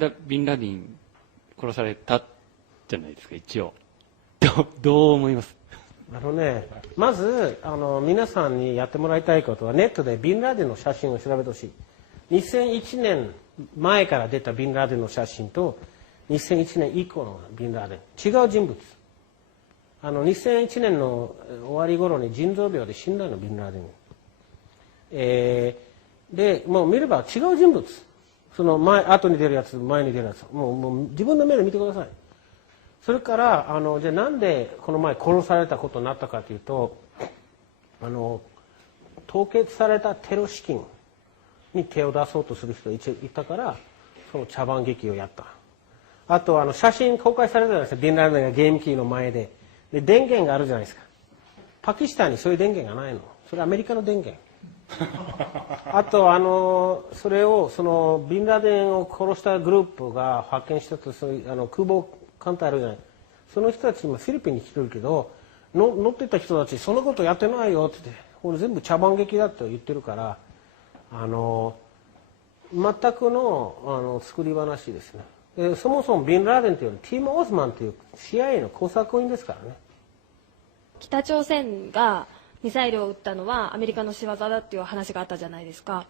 間ビンラディン殺されたじゃないですか、一応。どう思います？まず皆さんにやってもらいたいことは、ネットでビンラディンの写真を調べてほしい。2001年前から出たビンラディンの写真と2001年以降のビンラディン、違う人物。2001年の終わり頃に腎臓病で死んだの、ビンラディン。でもう見れば違う人物。その後に出るやつ、前に出るやつ、もう自分の目で見てください。それからじゃあなんでこの前殺されたことになったかというと、凍結されたテロ資金に手を出そうとする人がいたから、その茶番劇をやった。あと写真公開されたじゃないですか、ビンラディンがゲーム機の前で。で電源があるじゃないですか。パキスタンにそういう電源がないの。それはアメリカの電源。あとそれをビンラディンを殺したグループが発見したと、そういう空母艦隊あるじゃない。その人たち今フィリピンに来てるけど、乗ってた人たちそんなことやってないよって言って、これ全部茶番劇だと言ってるから、全くの作り話ですね。でそもそもビンラディンというのはティム・オスマンという CIA の工作員ですからね。北朝鮮がミサイルを撃ったのはアメリカの仕業だっていう話があったじゃないですか。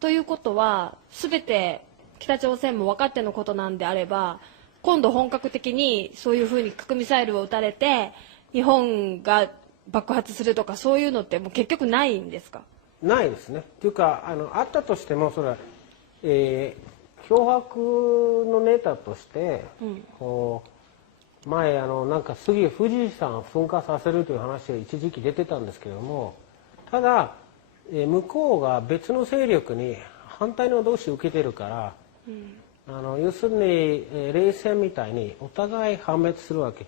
ということは全て北朝鮮も分かってのことなんであれば、今度本格的にそういうふうに核ミサイルを撃たれて日本が爆発するとか、そういうのってもう結局ないんですか？ないですね。というかあったとしても、それは、脅迫のネタとして、前なんか富士山を噴火させるという話が一時期出てたんですけれども、ただ、向こうが別の勢力に反対の同士を受けてるから、要するに冷戦みたいにお互い判別するわけ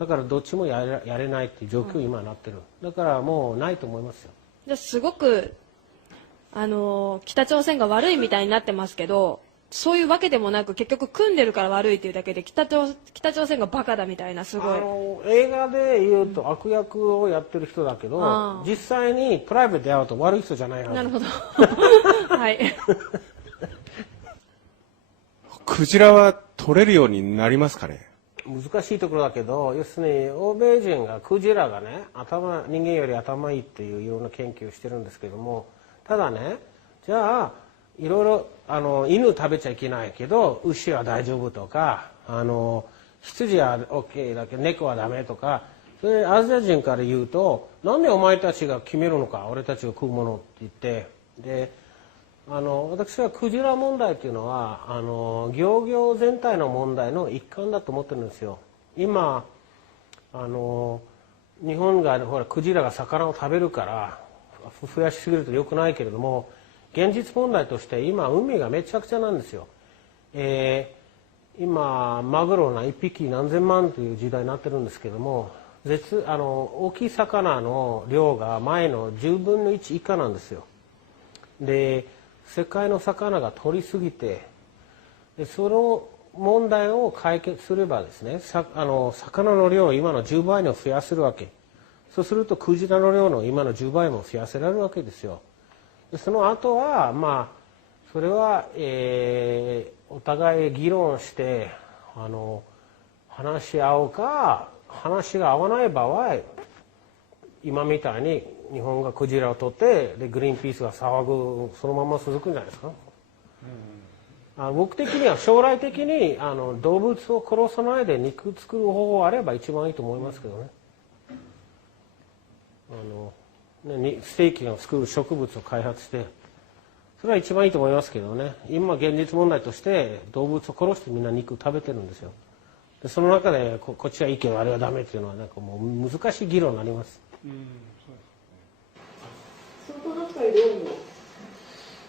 だから、どっちもやれないっていう状況に今なってる。だからもうないと思いますよ。じゃあすごく北朝鮮が悪いみたいになってますけど、そういうわけでもなく、結局組んでるから悪いっていうだけで北朝鮮がバカだみたいな、すごい映画で言うと悪役をやってる人だけど、実際にプライベートで会うと悪い人じゃないはず。なるほどはいクジラは取れるようになりますかね？難しいところだけど、要するに欧米人がクジラがね、人間より頭いいっていういろんな研究をしてるんですけども、ただね、じゃあいろいろ犬食べちゃいけないけど牛は大丈夫とか、羊は OK だけど猫はダメとか、それアジア人から言うと、なんでお前たちが決めるのか、俺たちが食うものって言って、で私はクジラ問題というのは漁業全体の問題の一環だと思ってるんですよ。今日本がほらクジラが魚を食べるから増やしすぎると良くないけれども、現実問題として今海がめちゃくちゃなんですよ。今マグロが1匹何千万という時代になってるんですけども、大きい魚の量が前の10分の1以下なんですよ。で世界の魚が取りすぎて、でその問題を解決すればですね、魚の量を今の10倍に増やせるわけ。そうするとクジラの量の今の10倍も増やせられるわけですよ。でその後はそれは、お互い議論して話し合うか、話が合わない場合今みたいに日本がクジラを取ってでグリーンピースが騒ぐ、そのまま続くんじゃないですか。僕的には将来的に動物を殺さないで肉作る方法があれば一番いいと思いますけどね。ステーキを作る植物を開発して、それは一番いいと思いますけどね。今現実問題として動物を殺してみんな肉食べてるんですよ。でその中でこっちはいいけどあれはダメっていうのはなんかもう難しい議論になります。創価学会どう思う？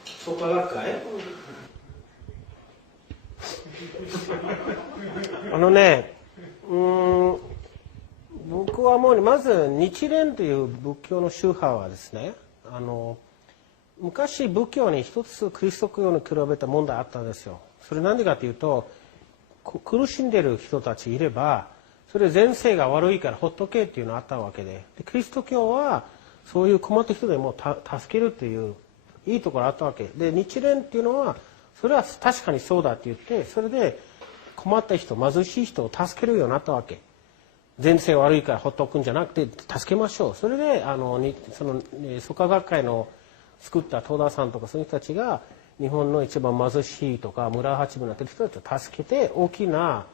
創価学会？僕はもうまず日蓮という仏教の宗派はですね、昔仏教に一つキリスト教に比べた問題あったんですよ。それ何でかというと、苦しんでる人たちいればそれ前世が悪いからほっとけっていうのがあったわけで、キリスト教はそういう困った人でも助けるっていういいところあったわけで、日蓮っていうのはそれは確かにそうだって言って、それで困った人、貧しい人を助けるようになったわけ。前世悪いからほっとくんじゃなくて助けましょう。それでその創価学会の作った東田さんとかそういう人たちが日本の一番貧しいとか村八分になってる人たちを助けて大きな、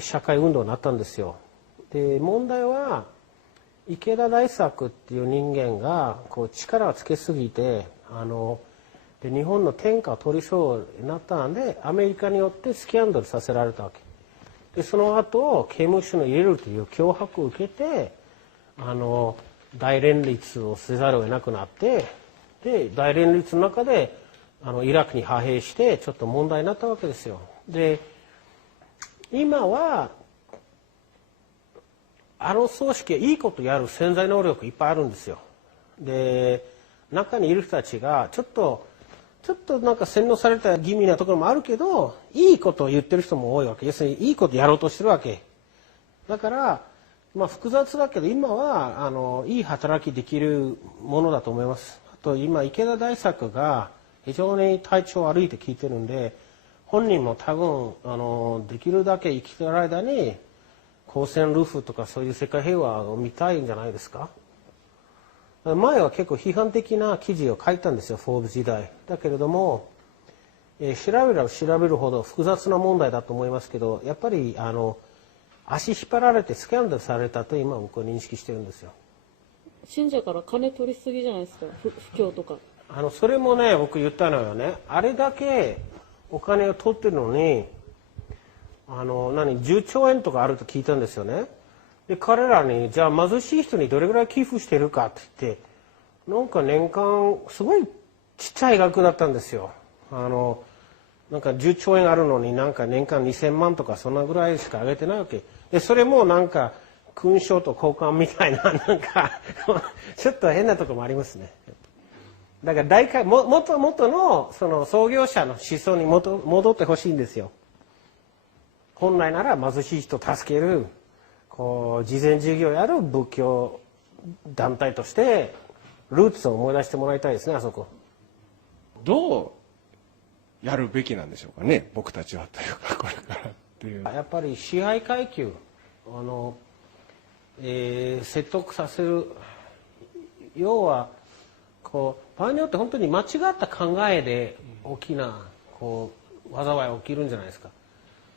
社会運動になったんですよ。で問題は池田大作っていう人間がこう力をつけすぎてで日本の天下を取りそうになったのでアメリカによってスキャンダルさせられたわけで、その後刑務所に入れるという脅迫を受けて大連立をせざるを得なくなって、で大連立の中でイラクに派兵してちょっと問題になったわけですよ。で今は組織はいいことやる潜在能力いっぱいあるんですよ。で中にいる人たちがちょっとなんか洗脳された気味なところもあるけど、いいことを言ってる人も多いわけ。要するにいいことやろうとしてるわけだから、複雑だけど今はいい働きできるものだと思います。あと今池田大作が非常に体調悪いって聞いてるんで、本人も多分できるだけ生きてる間に光線ルーフとかそういう世界平和を見たいんじゃないですか。前は結構批判的な記事を書いたんですよ、フォーブ時代。だけれども、調べれば調べるほど複雑な問題だと思いますけど、やっぱり足引っ張られてスキャンダルされたと今僕は認識してるんですよ。信者から金取りすぎじゃないですか、布教とか。それもね、僕言ったのよね。あれだけお金を取ってるのに、10兆円とかあると聞いたんですよね。で彼らにじゃあ貧しい人にどれぐらい寄付してるかって言って、なんか年間すごいちっちゃい額だったんですよ。なんか10兆円あるのになんか年間2000万とかそんなぐらいしか上げてないわけで、それもなんか勲章と交換みたいななんかちょっと変なところもありますね。だから元のその創業者の思想に戻ってほしいんですよ。本来なら貧しい人を助ける慈善事業をやる仏教団体としてルーツを思い出してもらいたいですね、あそこ。どうやるべきなんでしょうかね、僕たちはというかこれからっていう。やっぱり支配階級説得させる。要は場合によって本当に間違った考えで大きな災い起きるんじゃないですか。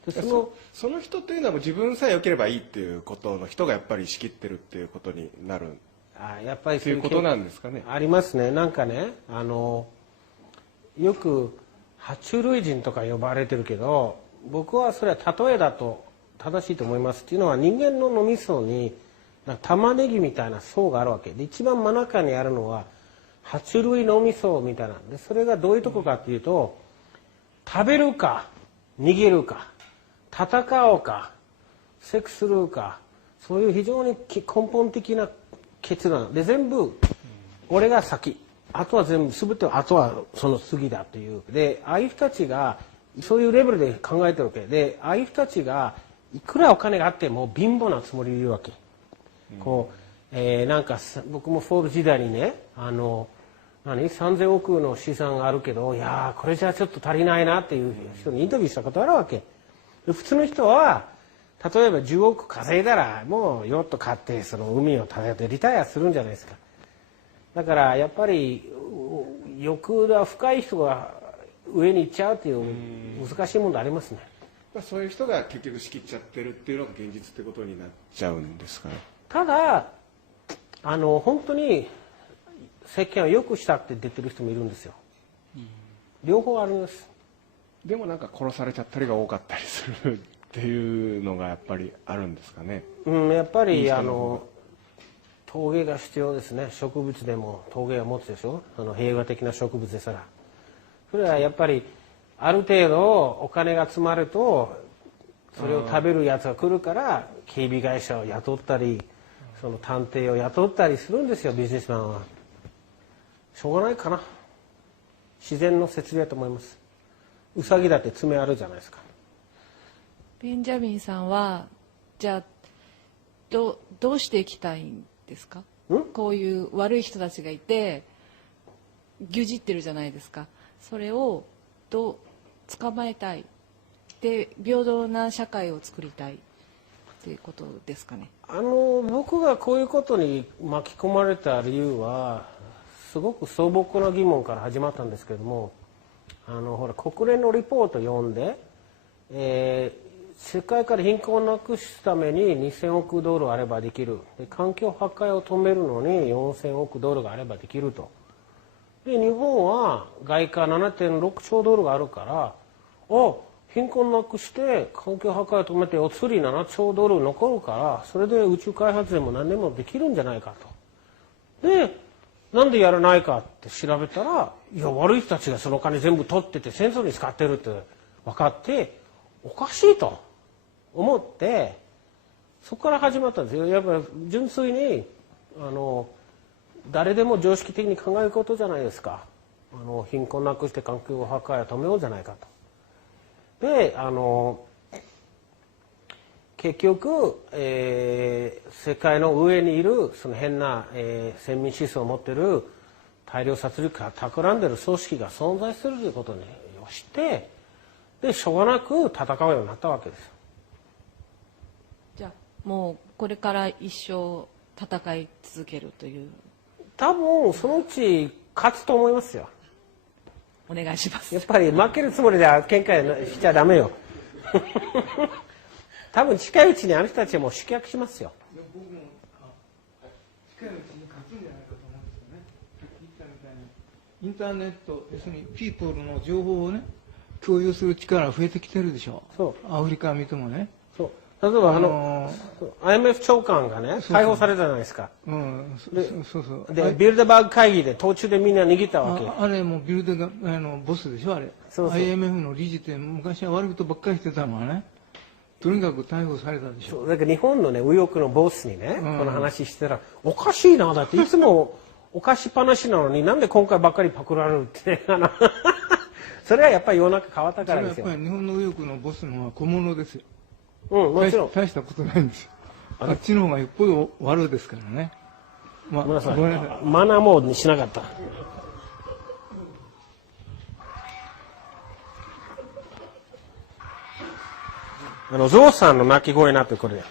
でその人というのはもう自分さえ良ければいいっていうことの人がやっぱり仕切ってるっていうことになるやっぱりということなんですかね。ありますね。なんかねよく爬虫類人とか呼ばれてるけど、僕はそれは例えだと正しいと思います。っていうのは人間の脳みそに玉ねぎみたいな層があるわけで、一番真ん中にあるのは爬虫類脳みそみたいなんで、それがどういうとこかっていうと、食べるか逃げるか戦おうかセックスするか、そういう非常に根本的な決断で、全部俺が先、あとは全てあとはその次だというで、ああいう人たちがそういうレベルで考えてるわけで、ああいう人たちがいくらお金があっても貧乏なつもりでいるわけ。なんか僕もフォーブ時代にね3000億の資産があるけど、いやこれじゃちょっと足りないなっていう人にインタビューしたことあるわけ。普通の人は例えば10億稼いだらもうヨット買ってその海を漂ってリタイアするんじゃないですか。だからやっぱり欲が深い人が上に行っちゃうっていう難しい問題ありますね。そういう人が結局仕切っちゃってるっていうのが現実ってことになっちゃうんですかね。ただ本当に政権を良くしたって出てる人もいるんですよ。両方あるんです。でもなんか殺されちゃったりが多かったりするっていうのがやっぱりあるんですかね。やっぱり峠が必要ですね。植物でも峠を持つでしょ。平和的な植物ですから。それはやっぱりある程度お金が集まるとそれを食べるやつが来るから警備会社を雇ったりその探偵を雇ったりするんですよ、ビジネスマンは。しょうがないかな。自然の摂理だと思います。ウサギだって爪あるじゃないですか。ベンジャミンさんはじゃあどうしていきたいんですか？こういう悪い人たちがいて牛耳ってるじゃないですか。それをど捕まえたいで平等な社会を作りたいっていうことですかね。僕がこういうことに巻き込まれた理由はすごく素朴な疑問から始まったんですけども、ほら国連のリポートを読んで、世界から貧困をなくすために2000億ドルあればできる、で環境破壊を止めるのに4000億ドルがあればできると。で日本は外貨 7.6 兆ドルがあるから、貧困なくして環境破壊を止めてお釣り7兆ドル残るから、それで宇宙開発でも何でもできるんじゃないかと。でなんでやらないかって調べたら、いや悪い人たちがその金全部取ってて戦争に使ってるって分かって、おかしいと思って、そこから始まったんですよ。やっぱり純粋に誰でも常識的に考えることじゃないですか。貧困なくして環境破壊を止めようじゃないかと。で結局、世界の上にいるその変な、先民思想を持っている大量殺戮が企んでいる組織が存在するということを知って、でしょうがなく戦うようになったわけです。じゃあもうこれから一生戦い続けるという。多分そのうち勝つと思いますよ。お願いします。やっぱり負けるつもりでは喧嘩しちゃダメよ。多分近いうちにあの人たちはもう失脚しますよ。僕も近いうちに勝つんじゃないかと思うんですよね。さっき言ったみたいにインターネット、要するにピープルの情報をね共有する力が増えてきてるでしょ。アフリカを見てもね。そう例えばIMF 長官がね解放されたじゃないですか。でビルデバーグ会議で途中でみんな逃げたわけ。あれもビルデバーグボスでしょあれ。IMF の理事って昔は悪いことばっかりしてたのはね。とにかく逮捕されたでしょ。だから日本のね右翼のボスにね、この話してたらおかしいな、だっていつもおかしっぱなしなのになんで今回ばっかりパクられるってそれはやっぱり世の中変わったからですよ。それはやっぱり日本の右翼のボスの方が小物ですよ。もちろん大したことないんですよ。あっちの方がよっぽど悪いですからね。ごめんなさい。マナーモードにしなかった。ゾウさんの鳴き声になってこれ。